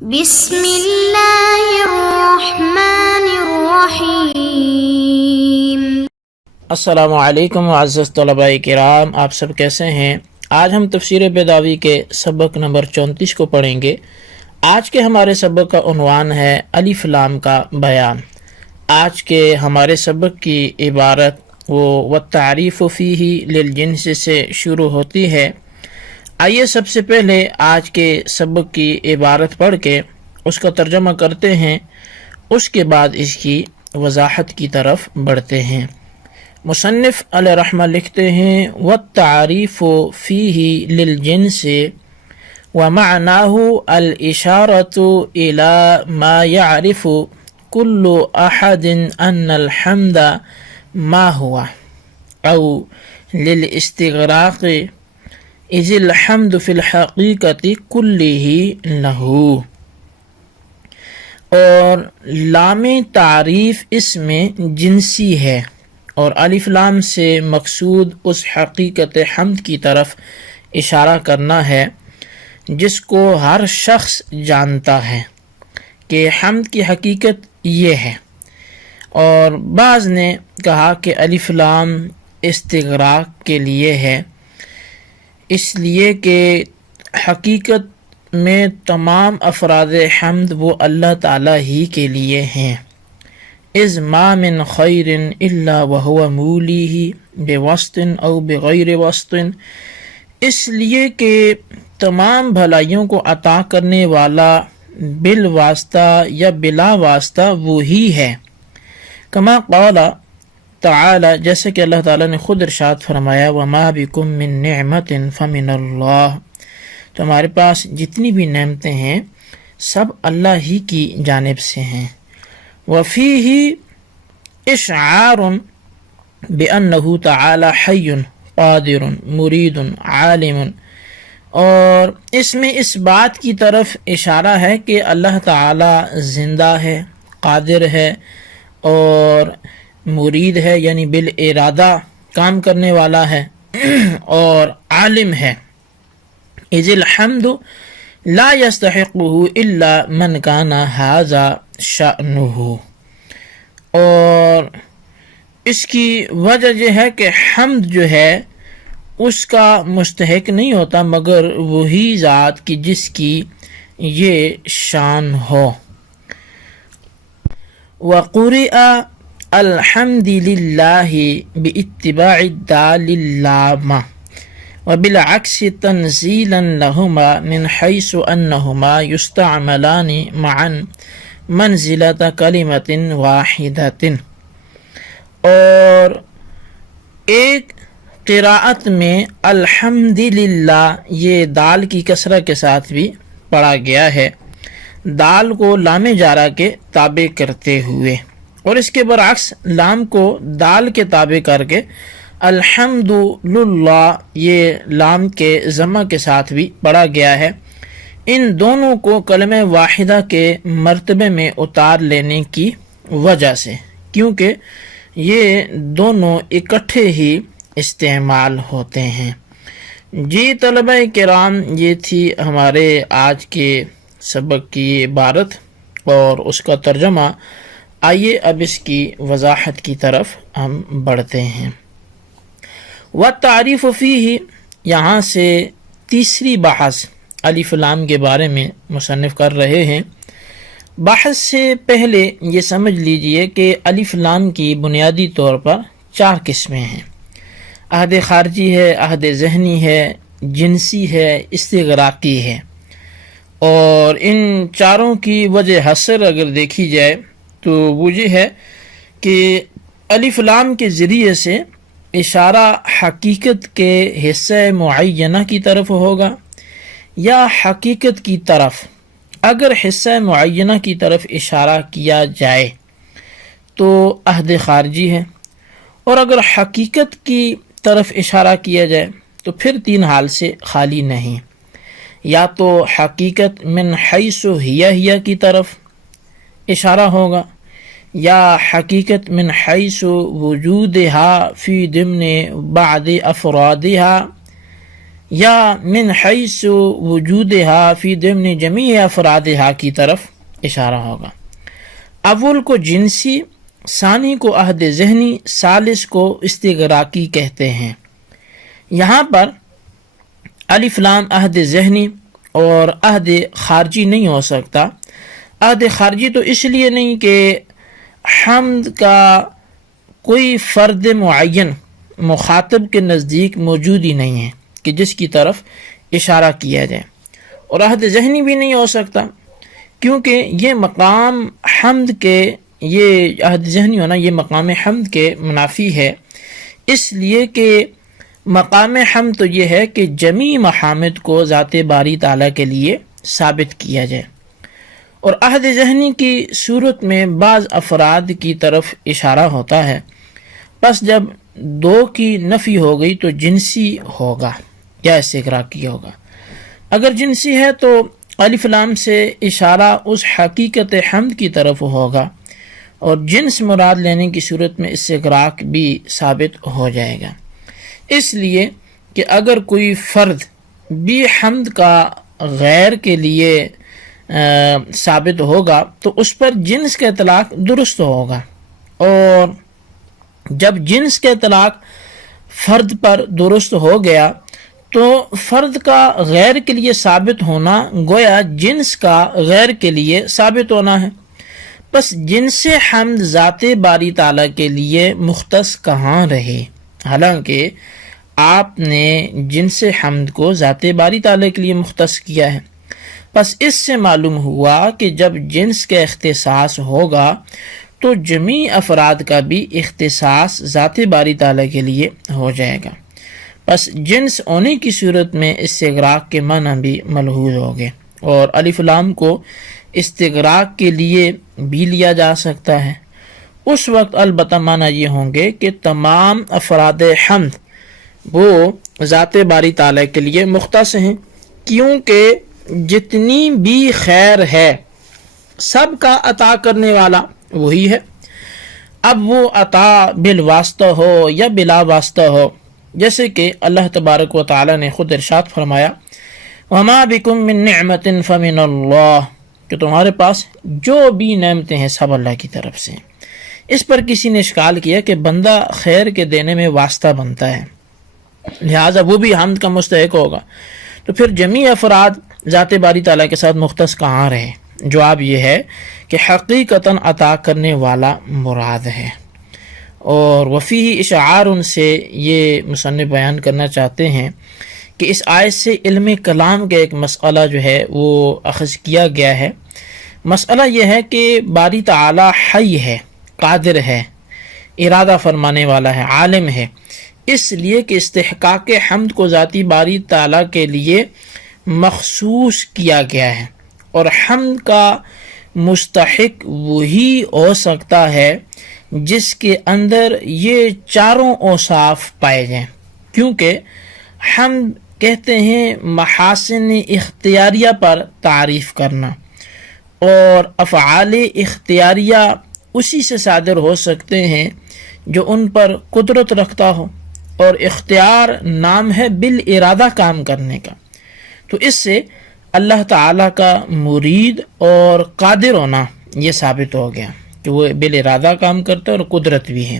بسم اللہ الرحمن الرحیم۔ السلام علیکم معزز طلباء کرام، آپ سب کیسے ہیں؟ آج ہم تفسیر بیضاوی کے سبق نمبر 34 کو پڑھیں گے۔ آج کے ہمارے سبق کا عنوان ہے الف لام کا بیان۔ آج کے ہمارے سبق کی عبارت والتعریف فیہ للجنس سے شروع ہوتی ہے۔ آئیے سب سے پہلے آج کے سبق کی عبارت پڑھ کے اس کا ترجمہ کرتے ہیں، اس کے بعد اس کی وضاحت کی طرف بڑھتے ہیں۔ مصنف علیہ رحمہ لکھتے ہیں والتعریف فیہ للجنس ومعناه الاشارة الى ما يعرف كل احد ان الحمد ما هو او للاستغراق اذ الحمد فی الحقیقت کلہ لہ۔ اور لام تعریف اس میں جنسی ہے، اور الف لام سے مقصود اس حقیقت حمد کی طرف اشارہ کرنا ہے جس کو ہر شخص جانتا ہے کہ حمد کی حقیقت یہ ہے۔ اور بعض نے کہا کہ الف لام استغراق کے لیے ہے، اس لیے کہ حقیقت میں تمام افراد حمد وہ اللہ تعالیٰ ہی کے لیے ہیں۔ اذ ما من خیر الا وهو مولیہ بواسط او بغیر واسط، اس لیے کہ تمام بھلائیوں کو عطا کرنے والا بالواسطہ یا بلا واسطہ وہی ہے۔ کما قال تعالی، جیسے کہ اللہ تعالیٰ نے خود ارشاد فرمایا وما بکم من نعمت فمن اللہ، تمہارے پاس جتنی بھی نعمتیں ہیں سب اللہ ہی کی جانب سے ہیں۔ وفیہ اشعار بانہ تعالی حی قادر مرید عالم، اور اس میں اس بات کی طرف اشارہ ہے کہ اللہ تعالی زندہ ہے، قادر ہے اور مرید ہے، یعنی بالارادہ کام کرنے والا ہے، اور عالم ہے۔ اذ الحمد لا يستحقه الا من كان هذا شأنه، اور اس کی وجہ یہ ہے کہ حمد جو ہے اس کا مستحق نہیں ہوتا مگر وہی ذات کی جس کی یہ شان ہو۔ وقرئ الحمد للہ باتباع الدال اللام وبالعکس تنزیلا لہما من حیث انہما یستعملان معا منزلۃ کلمۃ واحدۃ، اور ایک قراءت میں الحمد للہ یہ دال کی کسرہ کے ساتھ بھی پڑھا گیا ہے، دال کو لام جارہ کے تابع کرتے ہوئے، اور اس کے برعکس لام کو دال کے تابع کر کے الحمد للہ یہ لام کے ضمہ کے ساتھ بھی پڑھا گیا ہے۔ ان دونوں کو کلمہ واحدہ کے مرتبے میں اتار لینے کی وجہ سے، کیونکہ یہ دونوں اکٹھے ہی استعمال ہوتے ہیں۔ جی طلبہ کرام، یہ تھی ہمارے آج کے سبق کی عبارت اور اس کا ترجمہ۔ آئیے اب اس کی وضاحت کی طرف ہم بڑھتے ہیں۔ والتعریف فیہ، یہاں سے تیسری بحث الف لام کے بارے میں مصنف کر رہے ہیں۔ بحث سے پہلے یہ سمجھ لیجئے کہ الف لام کی بنیادی طور پر 4 قسمیں ہیں۔ عہد خارجی ہے، عہد ذہنی ہے، جنسی ہے، استغراقی ہے، اور ان چاروں کی وجہ حسر اگر دیکھی جائے تو وہ یہ ہے کہ الف لام کے ذریعے سے اشارہ حقیقت کے حصہ معینہ کی طرف ہوگا یا حقیقت کی طرف۔ اگر حصہ معینہ کی طرف اشارہ کیا جائے تو عہد خارجی ہے، اور اگر حقیقت کی طرف اشارہ کیا جائے تو پھر 3 حال سے خالی نہیں، یا تو حقیقت من حیث ہیہ کی طرف اشارہ ہوگا، یا حقیقت من حیث وجودہا فی ضمن بعض افرادہا یا من حیث وجودہا فی ضمن جمیع افرادہا کی طرف اشارہ ہوگا۔ اول کو جنسی، ثانی کو عہد ذہنی، ثالث کو استغراقی کہتے ہیں۔ یہاں پر الف لام عہد ذہنی اور عہد خارجی نہیں ہو سکتا۔ عہد خارجی تو اس لیے نہیں کہ حمد کا کوئی فرد معین مخاطب کے نزدیک موجود ہی نہیں ہے کہ جس کی طرف اشارہ کیا جائے، اور عہد ذہنی بھی نہیں ہو سکتا کیونکہ یہ مقام حمد کے، یہ عہد ذہنی ہونا یہ مقام حمد کے منافی ہے، اس لیے کہ مقام حمد تو یہ ہے کہ جمیع محامد کو ذات باری تعالیٰ کے لیے ثابت کیا جائے، اور عہد ذہنی کی صورت میں بعض افراد کی طرف اشارہ ہوتا ہے، بس جب دو کی نفی ہو گئی تو جنسی ہوگا یا استغراقی ہوگا۔ اگر جنسی ہے تو الف لام سے اشارہ اس حقیقت حمد کی طرف ہوگا، اور جنس مراد لینے کی صورت میں استغراق بھی ثابت ہو جائے گا۔ اس لیے کہ اگر کوئی فرد بھی حمد کا غیر کے لیے ثابت ہوگا تو اس پر جنس کا اطلاق درست ہوگا، اور جب جنس کا اطلاق فرد پر درست ہو گیا تو فرد کا غیر کے لیے ثابت ہونا گویا جنس کا غیر کے لیے ثابت ہونا ہے۔ بس جنس حمد ذات باری تعالیٰ کے لیے مختص کہاں رہے، حالانکہ آپ نے جنس حمد کو ذات باری تعالیٰ کے لیے مختص کیا ہے۔ بس اس سے معلوم ہوا کہ جب جنس کا اختصاص ہوگا تو جمیع افراد کا بھی اختصاص ذات باری تعالیٰ کے لیے ہو جائے گا۔ بس جنس ہونے کی صورت میں استغراق کے معنی بھی ملحوظ ہو گئے، اور الف لام کو استغراق کے لیے بھی لیا جا سکتا ہے۔ اس وقت البتہ معنی یہ ہوں گے کہ تمام افراد حمد وہ ذات باری تعالیٰ کے لیے مختص ہیں، کیونکہ جتنی بھی خیر ہے سب کا عطا کرنے والا وہی ہے۔ اب وہ عطا بالواسطہ ہو یا بلا واسطہ ہو، جیسے کہ اللہ تبارک و تعالیٰ نے خود ارشاد فرمایا وَمَا بِكُم مِّن نِّعْمَةٍ فَمِنَ اللَّهِ، کہ تمہارے پاس جو بھی نعمتیں ہیں سب اللہ کی طرف سے۔ اس پر کسی نے اشکال کیا کہ بندہ خیر کے دینے میں واسطہ بنتا ہے، لہٰذا وہ بھی حمد کا مستحق ہوگا، تو پھر جمیع افراد ذات باری تعالیٰ کے ساتھ مختص کہاں رہے؟ جواب یہ ہے کہ حقیقتاً عطا کرنے والا مراد ہے، اور وفیہ اشعار سے یہ مصنف بیان کرنا چاہتے ہیں کہ اس آیت سے علم کلام کا ایک مسئلہ جو ہے وہ اخذ کیا گیا ہے۔ مسئلہ یہ ہے کہ باری تعالیٰ حی ہے، قادر ہے، ارادہ فرمانے والا ہے، عالم ہے، اس لیے کہ استحقاق حمد کو ذاتی باری تعالیٰ کے لیے مخصوص کیا گیا ہے، اور حمد کا مستحق وہی ہو سکتا ہے جس کے اندر یہ چاروں اوصاف پائے جائیں، کیونکہ حمد کہتے ہیں محاسن اختیاریہ پر تعریف کرنا، اور افعال اختیاریہ اسی سے صادر ہو سکتے ہیں جو ان پر قدرت رکھتا ہو، اور اختیار نام ہے بالارادہ کام کرنے کا، تو اس سے اللہ تعالیٰ کا مرید اور قادر ہونا یہ ثابت ہو گیا کہ وہ بالارادہ کام کرتا ہے اور قدرت بھی ہے۔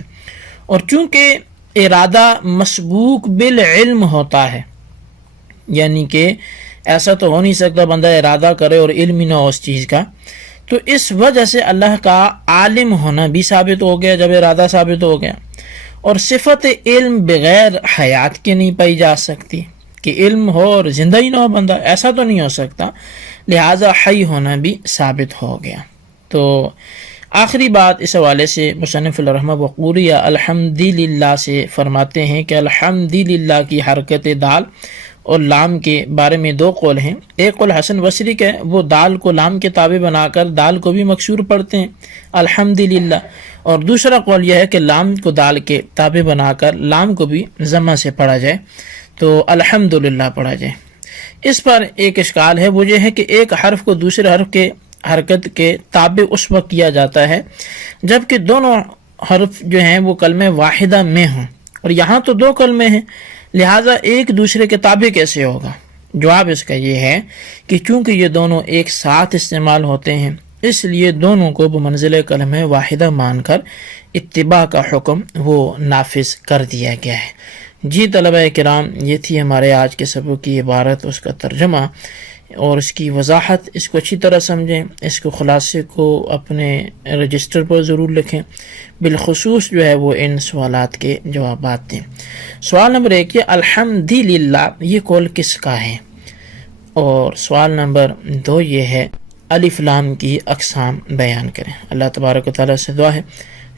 اور چونکہ ارادہ مسبوق بالعلم ہوتا ہے، یعنی کہ ایسا تو ہو نہیں سکتا بندہ ارادہ کرے اور علم ہی نہ ہو اس چیز کا، تو اس وجہ سے اللہ کا عالم ہونا بھی ثابت ہو گیا جب ارادہ ثابت ہو گیا، اور صفت علم بغیر حیات کے نہیں پائی جا سکتی کہ علم ہو اور زندہ ہی نہ ہو بندہ، ایسا تو نہیں ہو سکتا، لہٰذا حی ہونا بھی ثابت ہو گیا۔ تو آخری بات اس حوالے سے مصنف الرحمہ وقوریہ الحمدللہ سے فرماتے ہیں کہ الحمدللہ کی حرکت دال اور لام کے بارے میں دو قول ہیں۔ ایک قول حسن بصری کا ہے، وہ دال کو لام کے تابع بنا کر دال کو بھی مکسور پڑھتے ہیں الحمدللہ، اور دوسرا قول یہ ہے کہ لام کو دال کے تابع بنا کر لام کو بھی ضمہ سے پڑھا جائے تو الحمدللہ پڑھا جائے۔ اس پر ایک اشکال ہے، وہ یہ ہے کہ ایک حرف کو دوسرے حرف کے حرکت کے تابع اس وقت کیا جاتا ہے جبکہ دونوں حرف جو ہیں وہ کلمہ واحدہ میں ہوں، اور یہاں تو دو کلمے ہیں، لہٰذا ایک دوسرے کے تابع کیسے ہوگا؟ جواب اس کا یہ ہے کہ چونکہ یہ دونوں ایک ساتھ استعمال ہوتے ہیں اس لیے دونوں کو بمنزل کلمہ واحدہ مان کر اتباع کا حکم وہ نافذ کر دیا گیا ہے۔ جی طلبہ کرام، یہ تھی ہمارے آج کے سبق کی عبارت، اس کا ترجمہ اور اس کی وضاحت۔ اس کو اچھی طرح سمجھیں، اس کو خلاصے کو اپنے رجسٹر پر ضرور لکھیں، بالخصوص جو ہے وہ ان سوالات کے جوابات دیں۔ سوال نمبر 1، یہ الحمدللہ یہ قول کس کا ہے؟ اور سوال نمبر 2 یہ ہے الف لام کی اقسام بیان کریں۔ اللہ تبارک و تعالیٰ سے دعا ہے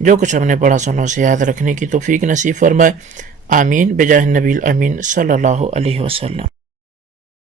جو کچھ ہم نے پڑھا سنوں سے یاد رکھنے کی توفیق نصیب فرمائے، آمین بجاہ النبی الامین صلی اللہ علیہ وسلم۔